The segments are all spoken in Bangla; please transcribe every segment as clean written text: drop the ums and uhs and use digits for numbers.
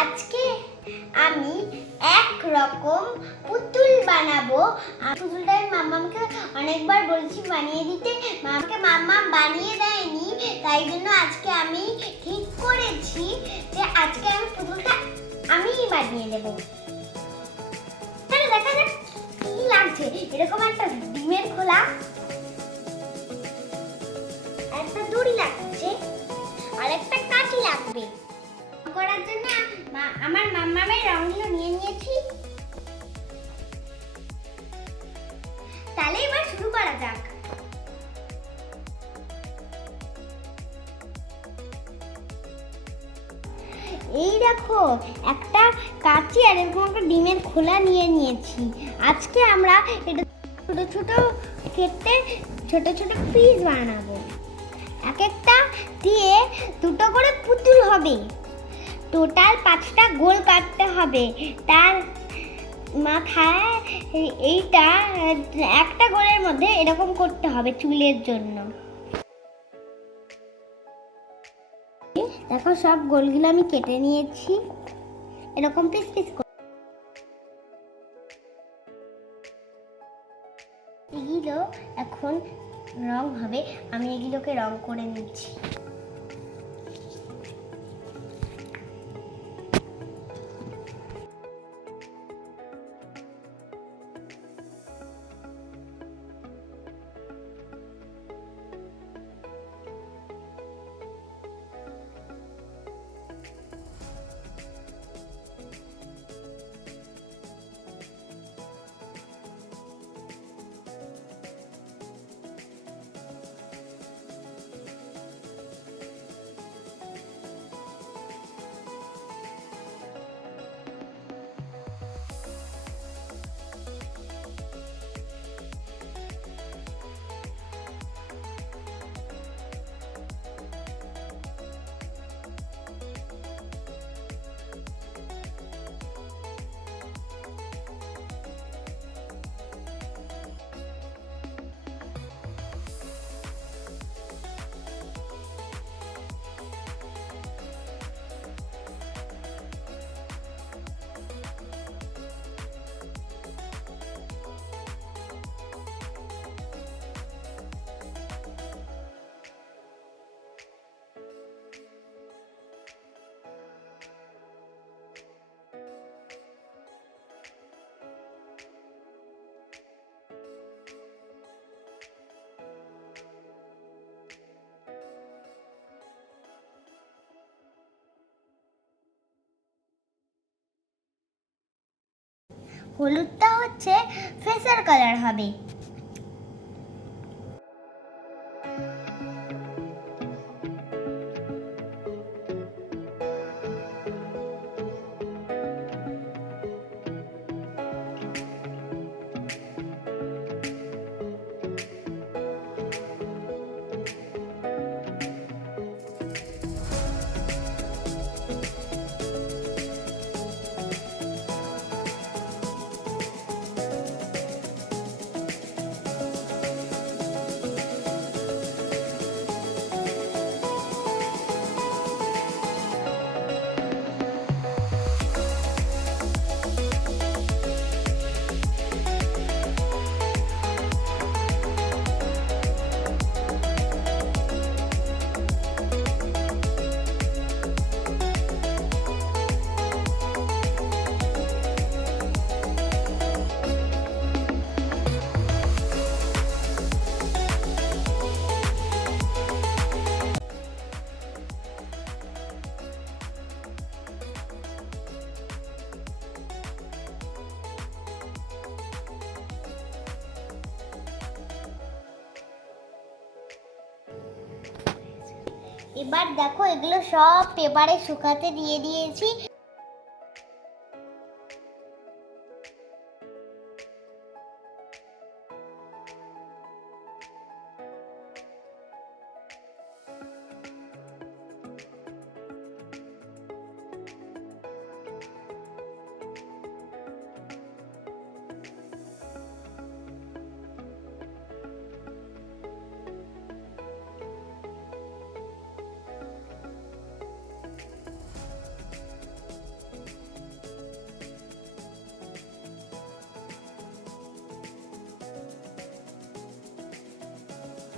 আজকে আমি এক রকম পুতুল বানাবো। পুতুলটা আমি মাম্মামকে অনেকবার বলছি বানিয়ে দিতে, মাম্মাম বানিয়ে দেয়নি। তাই জন্য আজকে আমি ঠিক করেছি যে আজকে আমি পুতুলটা আমিই বানিয়ে দেব। দেখা যাক কি লাগছে। এরকম একটা ডিমের খোলা, একটা দড়ি লাগছে, আর একটা কাঠি লাগবে। করার জন্য আমার মাম্মামের রংগুলো নিয়ে নিয়েছি। তাহলে এবার শুরু করা যাক। এই দেখো, একটা কাঁচি আর এরকম একটা ডিমের খোলা নিয়ে নিয়েছি। আজকে আমরা এটা ছোট ছোট কেটে ছোট ছোট পিস বানাবো। এক একটা দিয়ে দুটো করে পুতুল হবে। টোটাল 5টা গোল কাটতে হবে। তার মাথায় এইটা একটা গোলের মধ্যে এরকম করতে হবে চুলের জন্য। দেখো, সব গোলগুলো আমি কেটে নিয়েছি এরকম পিস পিস করে। এগুলো এখন রং হবে, আমি এগুলোকে রং করে নিচ্ছি। হলুদটা হচ্ছে ফেসের কালার হবে। এবার দেখো, এগুলো সব পেপারে শুকাতে দিয়ে দিয়েছি।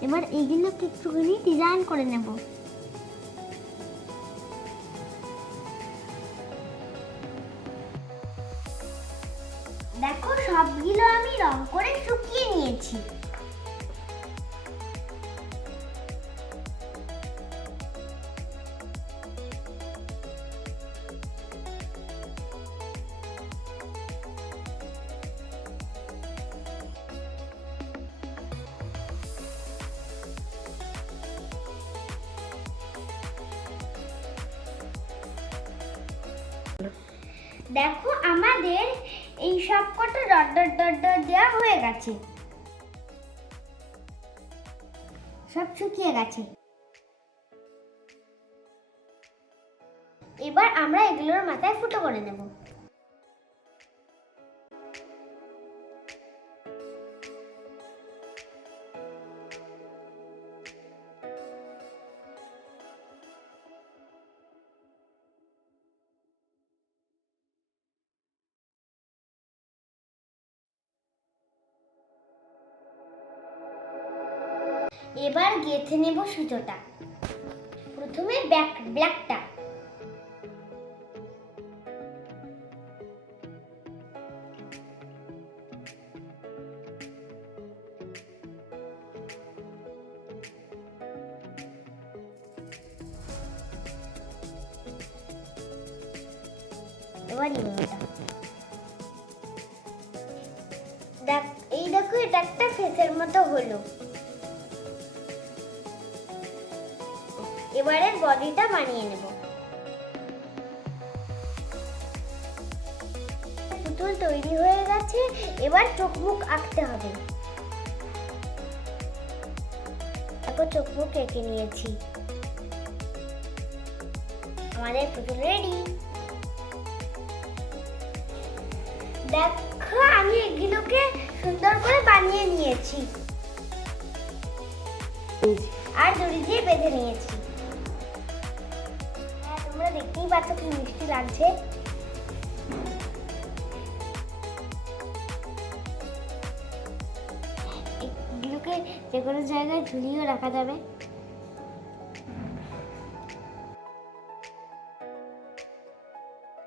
এবার এইগুলোকে একটুখানি ডিজাইন করে নেব। দেখো সবগুলো আমি রং করে শুকিয়ে নিয়েছি। দেখো আমাদের এই সব কটা ডট ডট ডট ডট দেওয়া হয়ে গেছে, সব শুকিয়ে গেছে। এবার আমরা এগুলোর মাথায় ফুটো করে নেব। এবার গেঁথে নেব সুতোটা। প্রথমে ব্ল্যাকটা, এবার এই দেখো এটা একটা ফেসের মতো হলো। এবারে বডিটা বানিয়ে নেব। পুতুল তৈরি হয়ে গেছে, এবার চোখ মুখ আঁকতে হবে। দেখো চোখ মুখ এঁকে নিয়েছি, আমাদের পুতুল রেডি। দেখো আমি এগুলোকে সুন্দর করে বানিয়ে নিয়েছি আর দড়ি দিয়ে বেঁধে নিয়েছি। তোমরা দেখতেই পাচ্ছ কি মিষ্টি লাগছে। এগুলোকে যে কোনো জায়গায় ঝুলিয়েও রাখা যাবে।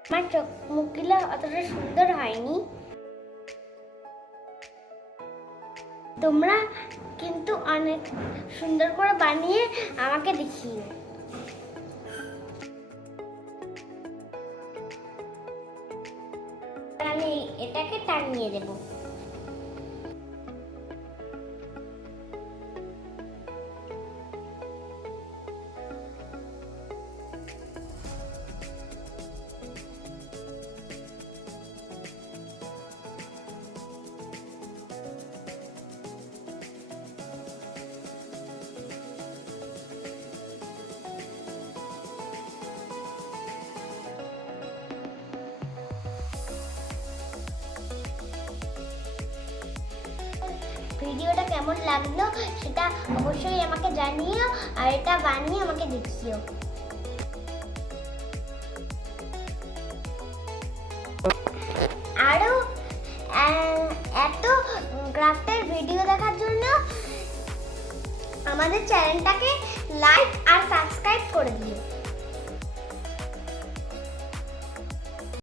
আমার চোখ মুখগুলো অতটা সুন্দর হয়নি, তোমরা কিন্তু অনেক সুন্দর করে বানিয়ে আমাকে দেখিও। আমি এটাকে টাঙিয়ে দেব। ভিডিওটা কেমন লাগলো সেটা অবশ্যই আমাকে জানিও, আর এটা বানিয়ে আমাকে দেখিও। আরো এত ক্রাফটের ভিডিও দেখার জন্য আমাদের চ্যানেলটাকে লাইক আর সাবস্ক্রাইব করে দিও।